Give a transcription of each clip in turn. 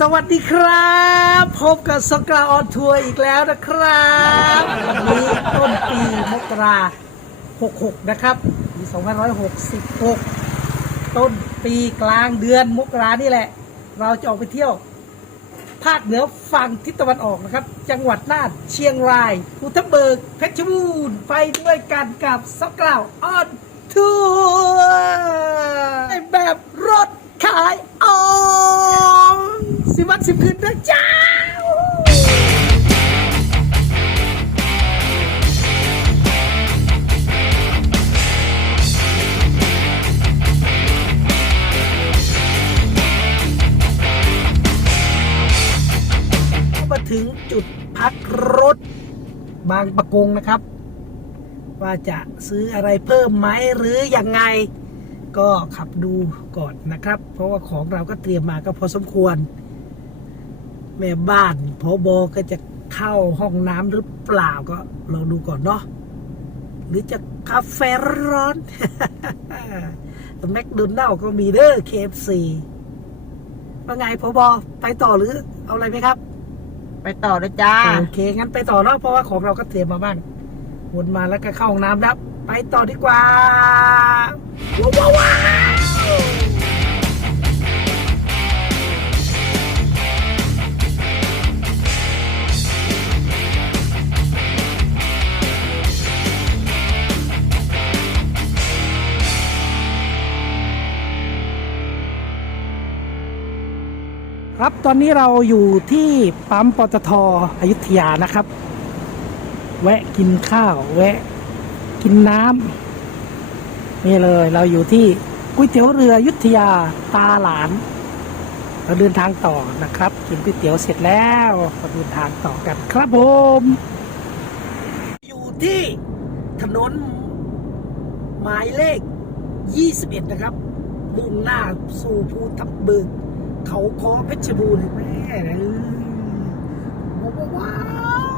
สวัสดีครับ พบกับสกราออนทัวร์อีกแล้วนะครับนี้ต้นปีมกรา66 นะครับปี2566 ต้นปีกลางเดือนมกรานี่แหละ เราจะออกไปเที่ยว ภาคเหนือฝั่งทิศตะวันออกนะครับ จังหวัดน่านเชียงรายภูทับเบิกเพชรบูรณ์ไปด้วยกันกับสกราออนทัวร์ในแบบรถขายออน สิวันสิบคืนนะจ้ามาถึงจุดพักรถบางประกงนะครับ ว่าจะซื้ออะไรเพิ่มไหมหรือยังไง ก็ขับดูก่อนนะครับ เพราะว่าของเราก็เตรียมมาก็พอสมควร แม่บ้านพอบอก็จะเข้าห้องน้ำหรือเปล่าก็ลองดูก่อนเนาะหรือจะกาแฟร้อนแมคโดนัลก็มีเด้อ KFC ว่าไงพอบอไปต่อหรือเอาอะไรไหมครับ ไปต่อเลยจ้า โอเค งั้นไปต่อเนาะเพราะว่าของเราก็เตรียมมาบ้างวนมาแล้วก็เข้าห้องน้ำแล้วไปต่อดีกว่าว้าวว้าวว้าว ครับตอนนี้เราอยู่ที่ปั๊มปตทอยุธยานะครับ แวะกินข้าว แวะกินน้ำนี่เลยเราอยู่ที่ก๋วยเตี๋ยวเรืออยุธยาตาหลาน เราเดินทางต่อนะครับ กินก๋วยเตี๋ยวเสร็จแล้วเราเดินทางต่อกันครับผมอยู่ที่ถนนหมายเลข 21 นะครับมุ่งหน้าสู่ภูทับเบิก เขาคอเพชรบูรณ์แม่ว้าวว้า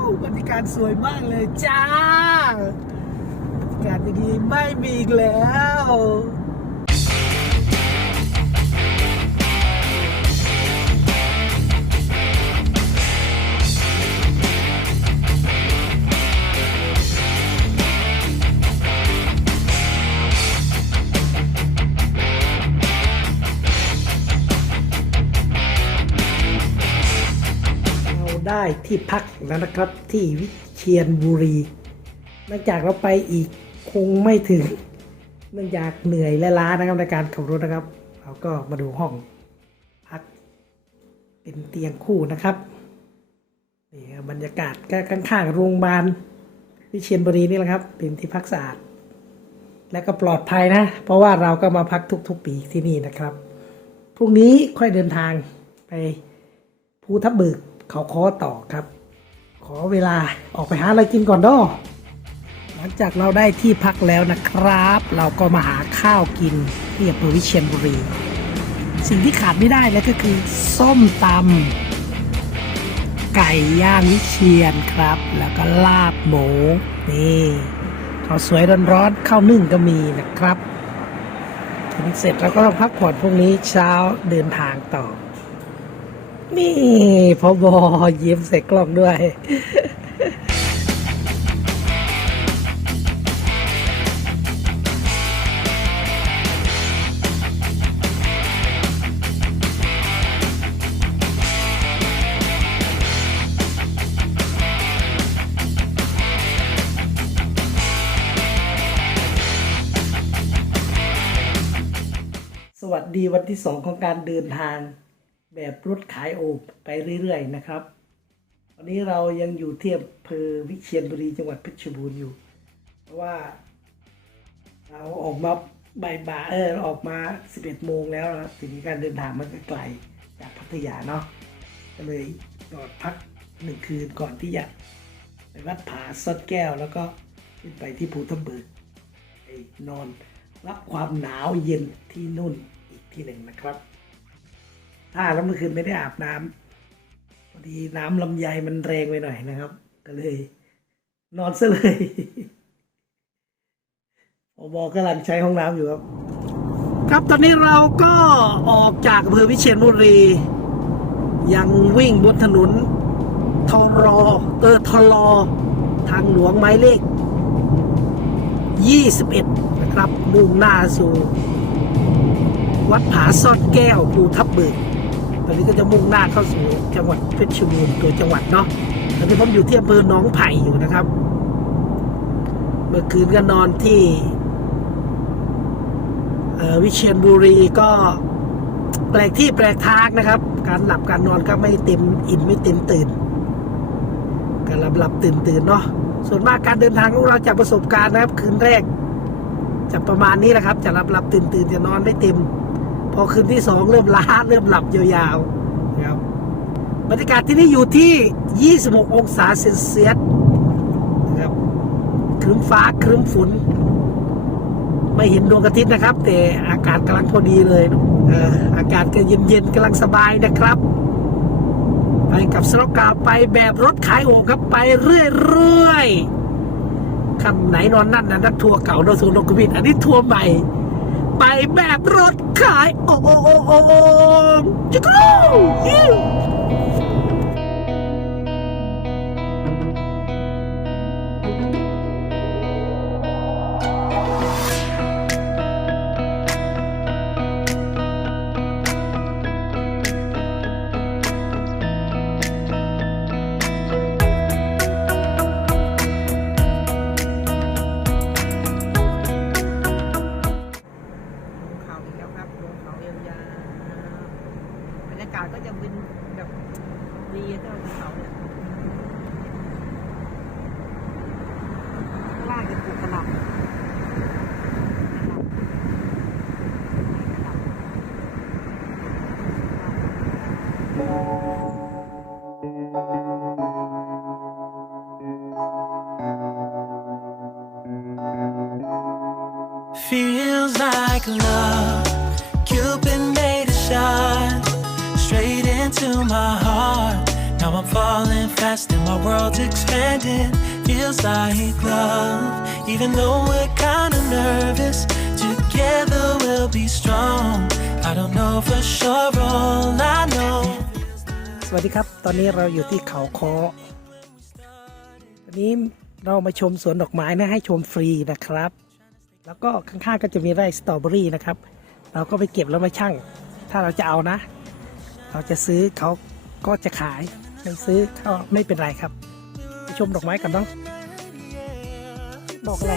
วบรรยากาศสวยมากเลยจ้าบรรยากาศยามีไม่มีอีกแล้ว ได้ที่พักแล้วนะครับ ที่วิเชียนบุรีหลังจากเราไปอีกคงไม่ถึง เนื่องจากเหนื่อยและล้านะครับในการขับรถนะครับ เราก็มาดูห้องพักเป็นเตียงคู่นะครับนี่บบรรยากาศก็ข้างๆโรงพยาบาลวิเชียนบุรีนี่แหละครับ เป็นที่พักสะอาด และก็ปลอดภัยนะ เพราะว่าเราก็มาพักทุก ๆ ปีที่นี่นะครับพรุ่งนี้ค่อยเดินทางไปภูทับเบิก เขาคอต่อครับ ขอเวลาออกไปหาอะไรกินก่อนเด้อหลังจากเราได้ที่พักแล้วนะครับ เราก็มาหาข้าวกินที่อำเภอวิเชียรบุรี สิ่งที่ขาดไม่ได้เลยก็คือ ส้มตำไก่ย่างวิเชียนครับ แล้วก็ลาบหมูนี่ข้าวสวยร้อนๆข้าวนึ่งก็มีนะครับ ถึงเสร็จแล้วก็ต้องพักผ่อนพรุ่งนี้เช้าเดินทางต่อ นี่พอบอยิ้มใส่กล้องด้วย สวัสดีวันที่สองของการเดินทาง แบบรถขายโอบไปเรื่อยๆนะครับ วันนี้เรายังอยู่ที่อำเภอวิเชียรบุรีจังหวัดเพชรบูรณ์อยู่ เพราะว่า เราออกมาบ่ายบ่าเออออกมา 11 โมงแล้วนะทีนี้การเดินทางมันก็ไกลจากพัทยาเนาะก็เลยนอนพักหนึ่งคืนก่อนที่จะไปวัดผาซ่อนแก้วแล้วก็ขึ้นไปที่ภูทับเบิกไปนอนรับความหนาวเย็นที่นู่นอีกที่หนึ่งนะครับ ถ้าแล้วเมื่อคืนไม่ได้อาบน้ำพอดีน้ำลำไยมันแรงไปหน่อยนะครับ ก็เลย นอนซะเลยอบอกำลังใช้ห้องน้ำอยู่ครับ ครับตอนนี้เราก็ออกจากอำเภอวิเชียรบุรี ยังวิ่งบนถนนทรอเออทรอทางหลวงหมายเลข 21 นะครับ มุ่งหน้าสู่ วัดผาซ่อนแก้วภูทับเบิก อนนี้ก็จะมุ่งหน้าเข้าสู่จังหวัดเพชรบูรณ์ตัวจังหวัดเนาะตอนนี้ผมอยู่ที่อำเภอหนองไผ่อยู่นะครับ เมื่อคืนก็นอนที่วิเชียรบุรีก็แปลกที่แปลกทางนะครับ การหลับการนอนก็ไม่เต็มอิ่มไม่เต็มตื่นการหลับหลับตื่นตื่นเนาะส่วนมากการเดินทางของเราจากประสบการณ์นะครับ คืนแรกจะประมาณนี้แหละครับ จะหลับหลับตื่นตื่นจะนอนไม่เต็ม พอคืนที่สองเริ่มล้าเริ่มหลับยาวๆนะครับบรรยากาศที่นี่อยู่ที่ 26 องศาเซนเซียสนะครับครึ้มฟ้าครึ้มฝนไม่เห็นดวงอาทิตย์นะครับ แต่อากาศกำลังพอดีเลยเอออากาศก็เย็นๆกำลังสบายนะครับ ไปกับสโลกาไปแบบรถขายโอ่งครับไปเรื่อยๆคำไหนนอนนั่นนะนั่นทัวร์เก่าโดยสูนกวิดอันนี้ทัวร์ใหม่ ไปแบบรถขาย โอ่งจุกรู ดีถ้าเร Feels like love. Even though we're kinda nervous, together we'll be strong. I don't know for sure, all I know. สวัสดีครับ ตอนนี้เราอยู่ที่เขาคอวันนี้เรามาชมสวนดอกไม้นะให้ชมฟรีนะครับ แล้วก็ข้างๆก็จะมีไร่สตรอเบอรี่นะครับ เราก็ไปเก็บแล้วมาชั่ง ถ้าเราจะเอานะ เราจะซื้อเขาก็จะขายไม่ซื้อก็ไม่เป็นไรครับ ชมดอกไม้กันเนาะดอกอะไร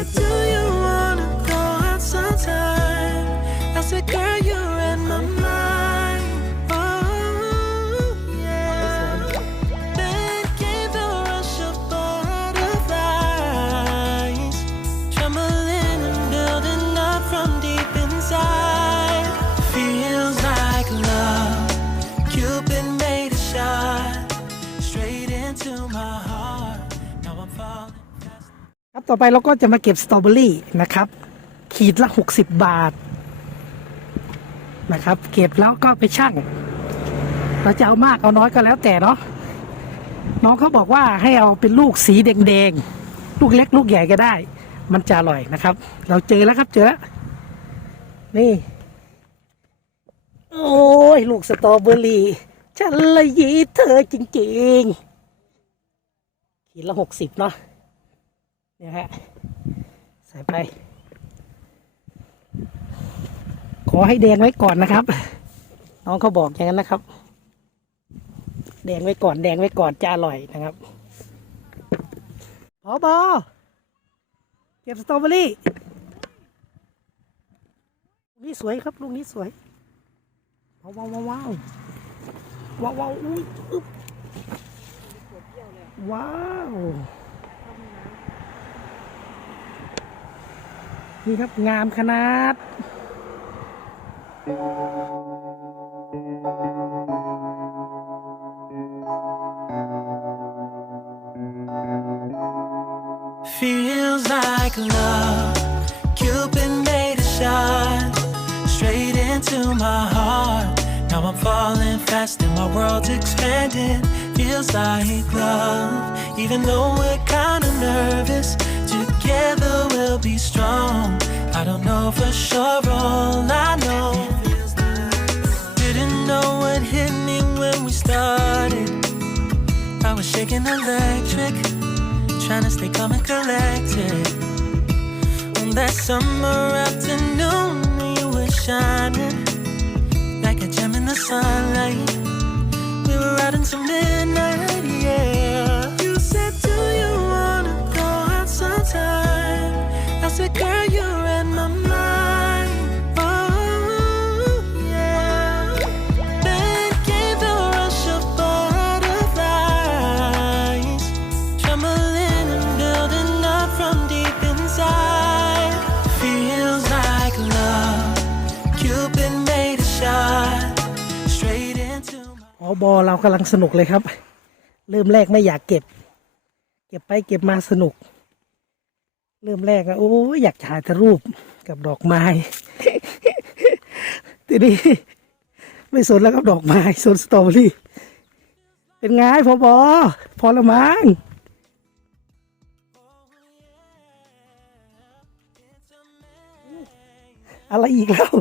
ต่อไปเราก็จะมาเก็บสตรอเบอรี่นะครับ ขีดละ 60 บาทนะครับ เก็บแล้วก็ไปชั่งเราจะเอามากเอาน้อยก็แล้วแต่เนาะน้องเขาบอกว่าให้เอาเป็นลูกสีแดงๆลูกเล็กลูกใหญ่ก็ได้ มันจะอร่อยนะครับ เราเจอแล้วครับเจอแล้วนี่ โอ้ยลูกสตรอเบอรี่ฉันละยีเธอจริงๆขีดละหกสิบเนาะ เนี่ยฮะใส่ไป ขอให้แดงไว้ก่อนนะครับ น้องเขาบอกอย่างนั้นนะครับ แดงไว้ก่อนแดงไว้ก่อนจะอร่อยนะครับพอบอเก็บสตรอเบอรี่ลูกนี้สวยครับลูกนี้สวยว้าวว้าวว้าวว้าวว้าวว้าวอุ้ยว้าว นี่ครับงามขนาด Feels like love. Cupid made a shot straight into my heart. Now I'm falling fast and my world's expanding. Feels like love. Even though we're kinda nervous, together we'll be strong. I don't know for sure, all I know. Didn't know what hit me when we started. getting electric. Trying to stay calm and collected. On that summer afternoon, you were shining like a gem in the sunlight. We were out until midnight, Girl, you're in my mind. Oh, yeah. Then came the rush of butterflies, trembling and building up from deep inside. Feels like love. Cupid made a shot straight into my. พอบอเรากำลังสนุกเลยครับ เริ่มแรกไม่อยากเก็บ เก็บไปเก็บมาสนุก เริ่มแรกอะโอ้ยอยากถ่ายรูปกับดอกไม้ ทีนี้ไม่สนแล้วครับดอกไม้สนสตรอเบอรี่ เป็นไงพอบอพอละมั้งอะไรอีกแล้ว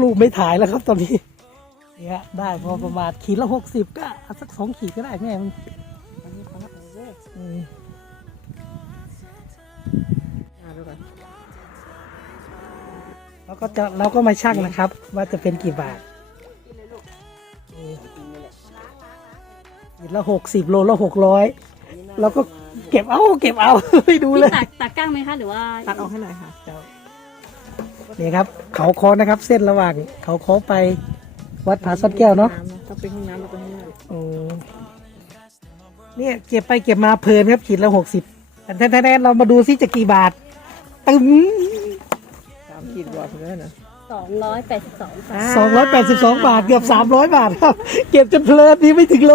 ลูกไม่ถ่ายแล้วครับตอนนี้ เนี่ยได้พอประมาณขีดละหกสิบก็สักสองขีดก็ได้แม่มัน แล้วก็จะเราก็มาชั่งนะครับ ว่าจะเป็นกี่บาทนี่ขีดละหกสิบโลละหกร้อยเราก็เก็บเอาเก็บเอาไปดูเลยตักตักก้างไหมคะหรือว่าตัดออกให้หน่อยค่ะเดี๋ยวนี่ครับ เขาคอนะครับ เส้นระหว่าง เขาคอไปวัดผาซ่อนแก้วเนาะำต้องไปห้องน้ำเราไปห้องน้อืม เนี่ยเก็บไปเก็บมาเพลินครับขีดละหกสิบแต่แท้ๆเรามาดูซิจะกี่บาทตึ้มำสามขีดกว่าถึงแล้วนะสองร้อยแปดสิบสองสองร้อยแปดสิบสองบาทเกือบสามร้อยบาทครับ เก็บจนเพลินนี้ไม่ถึงโล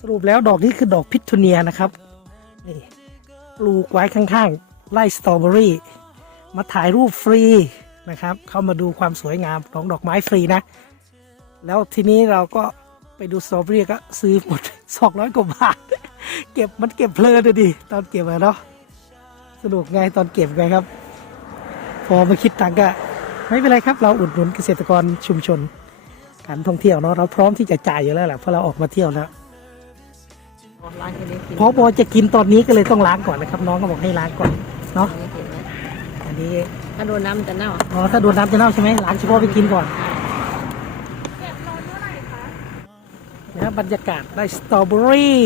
สรุปแล้วดอกนี้คือดอกพิทูเนียนะครับนี่ปลูกไว้ข้างๆไร่สตรอเบอรี่มาถ่ายรูปฟรีนะครับ เข้ามาดูความสวยงามของดอกไม้ฟรีนะ แล้วทีนี้เราก็ ไปดูสตรอเบอรี่ก็ซื้อหมดสองร้อยกว่าบาท เก็บมันเก็บเพลินเลยดิตอนเก็บอะเนาะสนุกไงตอนเก็บไงครับ พอมาคิดตังค์ก็ไม่เป็นไรครับ เราอุดหนุนเกษตรกรชุมชน การท่องเที่ยวเนาะเราพร้อมที่จะจ่ายอยู่แล้วแหละเพราะเราออกมาเที่ยวแล้วอ๋อร้านแค่นี้กินพอบอจะกินตอนนี้ก็เลยต้องล้างก่อนนะครับ น้องก็บอกให้ล้างก่อนเนาะอันนี้กินไหมอันนี้ถ้าโดนน้ำมันจะเน่าอ๋อถ้าโดนน้ำจะเน่าใช่ไหมล้างเฉพาะไปกินก่อน นะครับบรรยากาศได้สตรอเบอรี่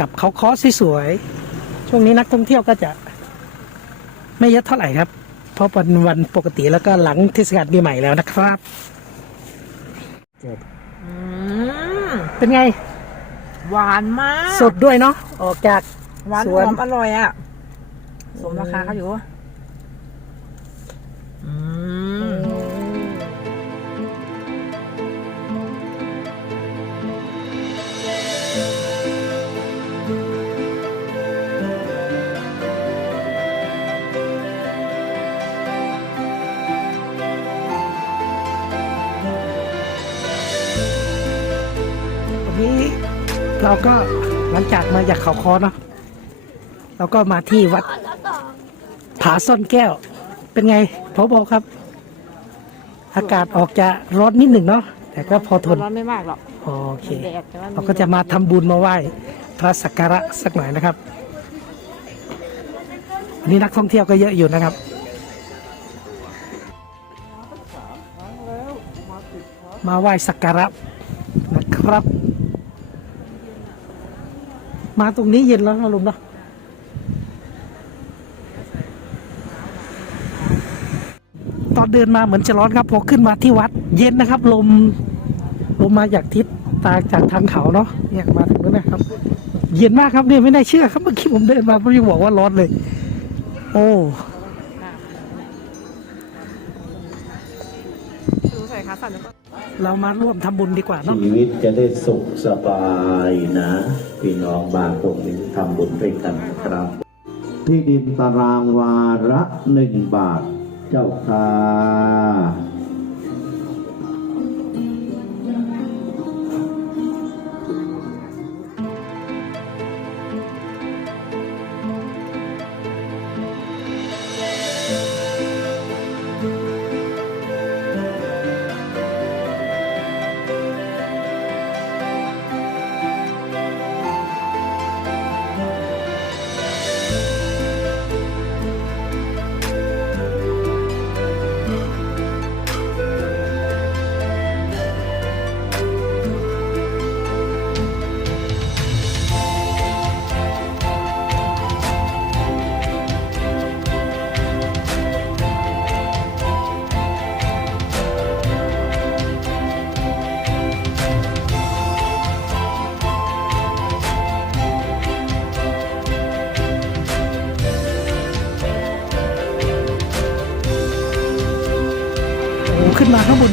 กับเขาคอสสวยๆช่วงนี้นักท่องเที่ยวก็จะ ไม่เยอะเท่าไหร่ครับ เพราะวันวันปกติแล้วก็หลังเทศกาลปีใหม่แล้วนะครับอืมเป็นไง หวานมากสดด้วยเนาะออกจากหวานสหวนอมอร่อยอะ สมราคาเขาอยู่อืม เราก็หลังจากมาจากเขาคอเนาะเราก็มาที่วัดผาซ่อนแก้ว เป็นไงพอบอกครับ อากาศออกจะร้อนนิดหนึ่งเนาะแต่ก็พอทนร้อนไม่มากหรอกโอเคแดดแต่ว่าเราก็จะมาทำบุญมาไหว้พระสักการะสักหน่อยนะครับวันนี้นักท่องเที่ยวก็เยอะอยู่นะครับมาไหว้สักการะนะครับ มาตรงนี้เย็นแล้วนะลุงเนาะตอนเดินมาเหมือนจะร้อนครับ พอขึ้นมาที่วัด เย็นนะครับ ลมลมมาจากทิศตาจากทางเขาเนาะเนี่ยมาถึงแล้วนะครับ เย็นมากครับเนี่ยไม่ได้เชื่อครับเมื่อกี้ผมเดินมาผมยังบอกว่าร้อนเลย โอ้ เรามาร่วมทำบุญดีกว่าเนาะชีวิตจะได้สุขสบายนะพี่น้องมาตรงนี้ทำบุญด้วยกันครับ ที่ดินตารางวาระหนึ่งบาทเจ้าค่ะ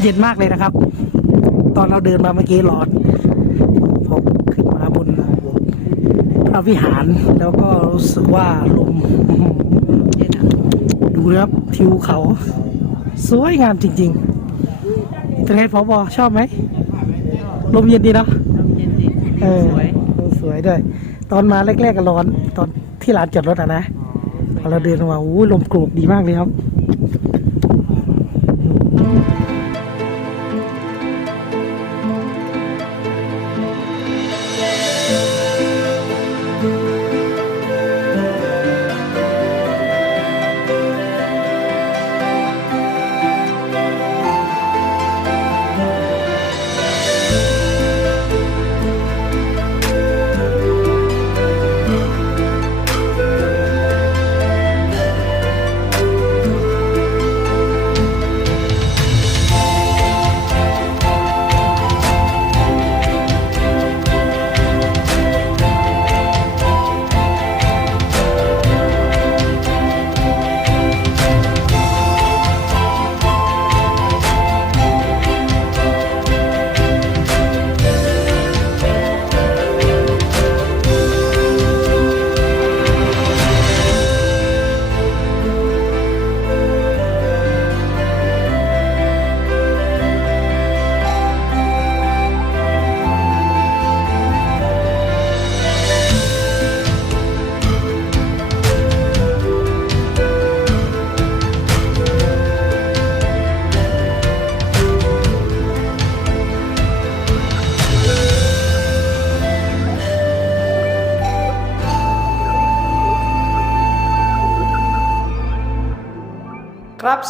เย็นมากเลยนะครับ ตอนเราเดินมาเมื่อกี้ร้อนผมขึ้นมาบนพระวิหารแล้วก็รู้สึกว่าลมเย็นอะดูนะครับทิวเขา สวยงามจริงๆเป็นไงพอบอชอบไหม ลมเย็นดีเนาะลมเย็นดีเออสวยสวยด้วย ตอนมาแรกๆก็ร้อน ตอนที่ร้านจอดรถอะนะพอเราเดินออกมาอู้ลมโกรกดีมากเลยครับ ค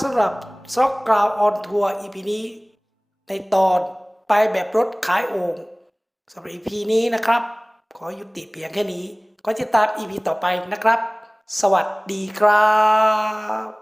สำหรับซ็อกกราวออนทัวร์อีพีนี้ ในตอนไปแบบรถขายโอ่งสำหรับอีพีนี้นะครับ ขอยุติเพียงแค่นี้ ขอติดตามอีพีต่อไปนะครับ สวัสดีครับ